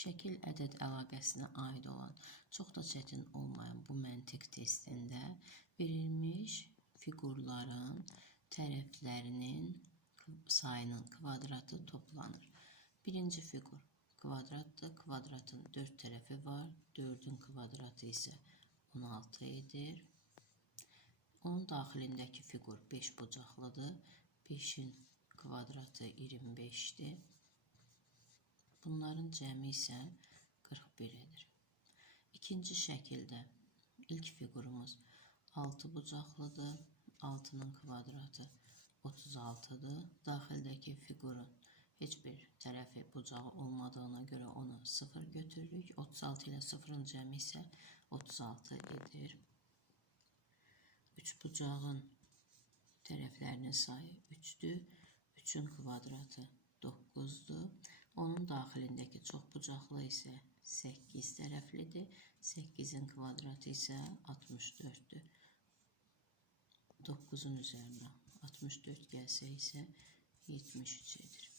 Şəkil ədəd əlaqəsinə aid olan çox da çətin olmayan bu məntiq testində verilmiş fiqurların tərəflərinin sayının kvadratı toplanır. Birinci fiqur kvadratdır. Kvadratın 4 tərəfi var. 4'ün kvadratı isə 16 edir. Onun daxilindəki fiqur 5 bucaqlıdır. 5'in kvadratı 25'dir. Bunların cəmi isə 41 edir. İkinci şəkildə ilk fiqurumuz 6 bucaqlıdır. 6'nın kvadratı 36'dır. Daxildəki fiqurun heç bir tərəfi bucağı olmadığına görə onu 0 götürürük. 36 ilə 0'ın cəmi isə 36 edir. 3 bucağın tərəflərinin sayı 3'dür. 3'ün kvadratı 9'dur. Onun daxilindəki çox bucaqlı isə 8 tərəflidir. 8'in kvadratı isə 64'dür. 9'un üzərinə 64 gəlsə isə 73 edir.